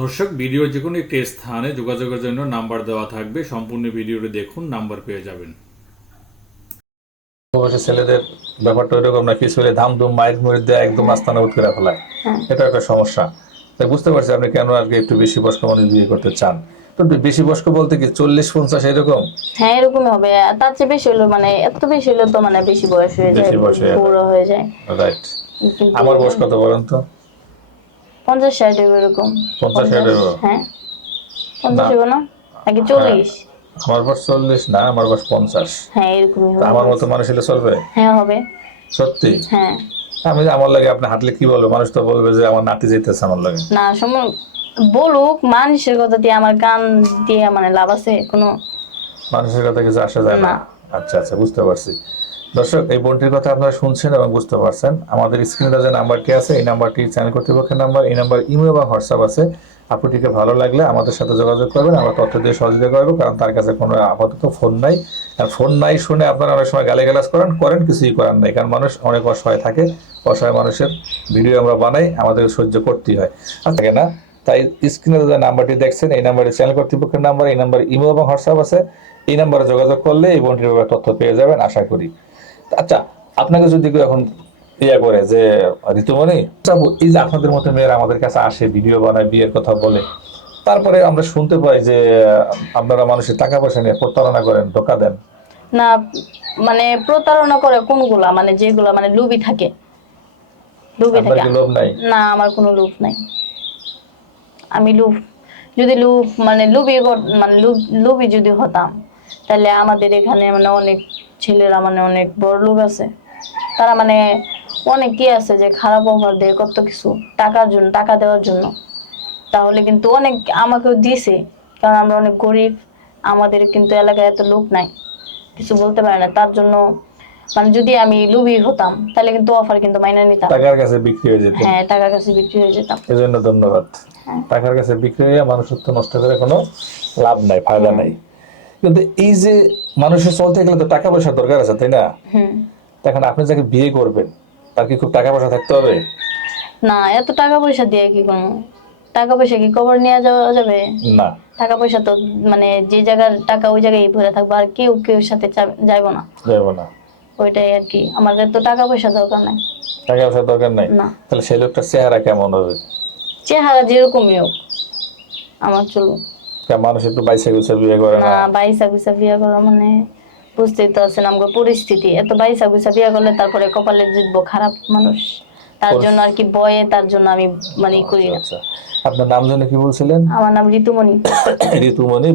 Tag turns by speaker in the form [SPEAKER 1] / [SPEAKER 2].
[SPEAKER 1] দর্শক ভিডিও যে কোনো একটি স্থানে যোগাযোগের জন্য নাম্বার দেওয়া থাকবে। সম্পূর্ণ ভিডিওটি দেখুন নাম্বার পেয়ে যাবেন।
[SPEAKER 2] ছেলেদের ব্যাপারটা ওইরকম না কিছু হলে ধাম ধুম মাইক মুড়ি দেয় একদম আস্তানা উঠ করে ফেলায়।
[SPEAKER 3] হ্যাঁ।
[SPEAKER 2] এটা একটা সমস্যা। তাই বুঝতে পারছি আপনি কেন আর কি একটু বেশি বয়স্ক মানুষ বিয়ে করতে চান। তো বেশি বয়স্ক বলতে কি চল্লিশ পঞ্চাশ এরকম?
[SPEAKER 3] হ্যাঁ এরকমই হবে। তার চেয়ে বেশি হলো মানে এত বেশি হলে তো মানে বেশি বয়স হয়ে যায়
[SPEAKER 2] বেশি বয়স হয়ে যায়।
[SPEAKER 3] হয়ে
[SPEAKER 2] রাইট আমার বয়স কত বলেন তো?
[SPEAKER 3] পঞ্চাশ ষাট হবে এরকম?
[SPEAKER 2] পঞ্চাশ ষাট হবে?
[SPEAKER 3] হ্যাঁ। পঞ্চাশ। হবে না? নাকি চল্লিশ?
[SPEAKER 2] আমার বয়স চল্লিশ না আমার বয়স পঞ্চাশ।
[SPEAKER 3] হ্যাঁ এরকমই
[SPEAKER 2] আমার মতো মানুষ হলে চলবে?
[SPEAKER 3] হ্যাঁ হবে।
[SPEAKER 2] সত্যি?
[SPEAKER 3] হ্যাঁ।
[SPEAKER 2] আমি আমার লাগে আপনি হাঁটলে কি বলব? মানুষ তো বলবে যে আমার নাতি যেতেছে আমার লাগে।
[SPEAKER 3] না সময় বলুক মানুষের কথা দিয়ে আমার গান দিয়ে মানে লাভ আছে কোনো?
[SPEAKER 2] মানুষের কথা কিছু আসা যায় না। আচ্ছা আচ্ছা বুঝতে পারছি। দর্শক, এই বোনটির কথা আপনারা শুনছেন এবং বুঝতে পারছেন। আমাদের স্ক্রিনে যে নাম্বারটি আছে, এই নাম্বারটি চ্যানেল কর্তৃপক্ষের নাম্বার এই নাম্বার ইমেল বা হোয়াটসঅ্যাপ আছে। আপুটিকে ভালো লাগলে আমাদের সাথে যোগাযোগ করবেন, আমরা তথ্য দিয়ে সহযোগিতা করব, কারণ তার কাছে কোনো আপাতত ফোন নাই। আর ফোন নাই শুনে আপনারা অনেক সময় গালিগালাজ করেন করেন কিছুই করার নাই, কারণ মানুষ অনেক অসহায় থাকে। অসহায় মানুষের ভিডিও আমরা বানাই আমাদের সহ্য করতেই হয়। আর থাকে না, তাই স্ক্রিনে যে নাম্বারটি দেখছেন, এই নাম্বারে চ্যানেল কর্তৃপক্ষের নাম্বার এই নাম্বার ইমেল এবং হোয়াটসঅ্যাপ আছে। এই নাম্বারে যোগাযোগ করলে এই বোনটির ব্যাপারে তথ্য পেয়ে যাবেন, আশা করি। আচ্ছা আপনাকে যদি কেউ এখন ইয়া করে যে ঋতুমণি এই যে আপনাদের মতো মেয়েরা আমাদের কাছে আসে ভিডিও বানায় বিয়ের কথা বলে তারপরে আমরা শুনতে পাই যে আপনারা মানুষের টাকা পয়সা নিয়ে প্রতারণা করেন ধোকা দেন।
[SPEAKER 3] না মানে প্রতারণা করে কোনগুলা? মানে যেগুলা মানে লুবি থাকে। লুবি থাকে। না আমার কোনো লুপ নাই। আমি লুপ যদি লুপ মানে লুবি মানে লুবি যদি হতাম তাহলে আমাদের এখানে মানে অনেক ছেলেরা মানে অনেক বড় লোক আছে। তারা মানে অনেক কি আছে যে খারাপ অফার দেয় কত কিছু টাকার জন্য টাকা দেওয়ার জন্য। তাহলে কিন্তু অনেক আমাকেও দিয়েছে কারণ আমরা অনেক গরিব আমাদের কিন্তু এলাকায় এত লোক নাই। কিছু বলতে পারে না তার জন্য মানে যদি আমি লুবি হতাম তাহলে কিন্তু অফার কিন্তু মাইনে নিতাম।
[SPEAKER 2] টাকার কাছে বিক্রি হয়ে যেত।
[SPEAKER 3] হ্যাঁ টাকার কাছে বিক্রি হয়ে যেতাম।
[SPEAKER 2] এই জন্য ধন্যবাদ।
[SPEAKER 3] হ্যাঁ।
[SPEAKER 2] টাকার কাছে বিক্রি হয়ে মানুষের তো নষ্ট করে কোনো লাভ নাই ফায়দা নাই। কিন্তু এই যে মানুষের চলতে গেলে তো টাকা পয়সার দরকার আছে তাই না? এখন আপনি যাকে বিয়ে করবেন তার কি খুব টাকা পয়সা থাকতে হবে?
[SPEAKER 3] না এত টাকা পয়সা দিয়ে কি কোনো টাকা পয়সা কি কবর নিয়ে যাওয়া যাবে?
[SPEAKER 2] না।
[SPEAKER 3] টাকা পয়সা তো মানে যে জায়গার টাকা ওই জায়গায় ভরে থাকবে আর কেউ কেউ সাথে যাইবো না।
[SPEAKER 2] যাব না।
[SPEAKER 3] ওইটাই আর কি। আমাদের তো টাকা পয়সা দরকার নাই।
[SPEAKER 2] টাকা পয়সা দরকার নাই?
[SPEAKER 3] না।
[SPEAKER 2] তাহলে সেই লোকটার চেহারা কেমন হবে?
[SPEAKER 3] চেহারা যেরকমই হোক আমার চলবো
[SPEAKER 2] কারণ মানুষ একটু বাইসা গুছা বিয়ে করে
[SPEAKER 3] না বাইসা গুছা বিয়ে করা মানে বুঝতেই তো আছেন আমাকে পরিস্থিতি। এত বাইসা গুছা বিয়ে করলে তারপরে কপালে জিতবো খারাপ মানুষ। তার জন্য আর কি বয়ে তার জন্য আমি মানে করি না।
[SPEAKER 2] আচ্ছা আপনার নাম কি বলছিলেন?
[SPEAKER 3] আমার নাম ঋতুমণি।
[SPEAKER 2] ঋতুমণি।